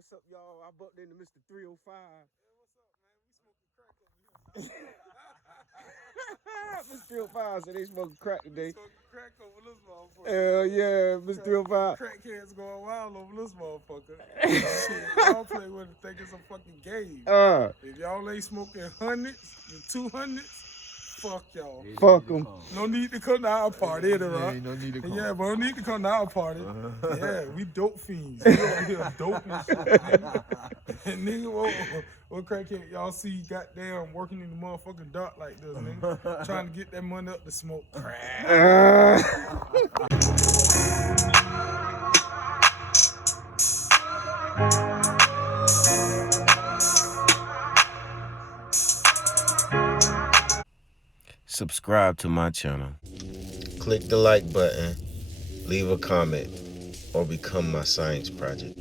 what's up, y'all? I bumped into Mr. 305. What's up, man? We smoking crack over here. Mr. 305 said they smoking crack today. Smoking crack over this motherfucker. Hell yeah, Mr. 305. Crackheads going wild over this motherfucker. Shit, y'all play with it, think it's a fucking game. If y'all ain't smoking hundreds and 200s, fuck y'all. Fuck them. No need to come to our party, right? No need to come. Yeah, but no need to come to our party. Yeah, we dope fiends. We over here dope and shit, nigga. And nigga, what crackhead y'all see goddamn working in the motherfucking dark like this, nigga? Trying to get that money up to smoke crack. Subscribe to my channel. Click the like button, leave a comment, or become my science project.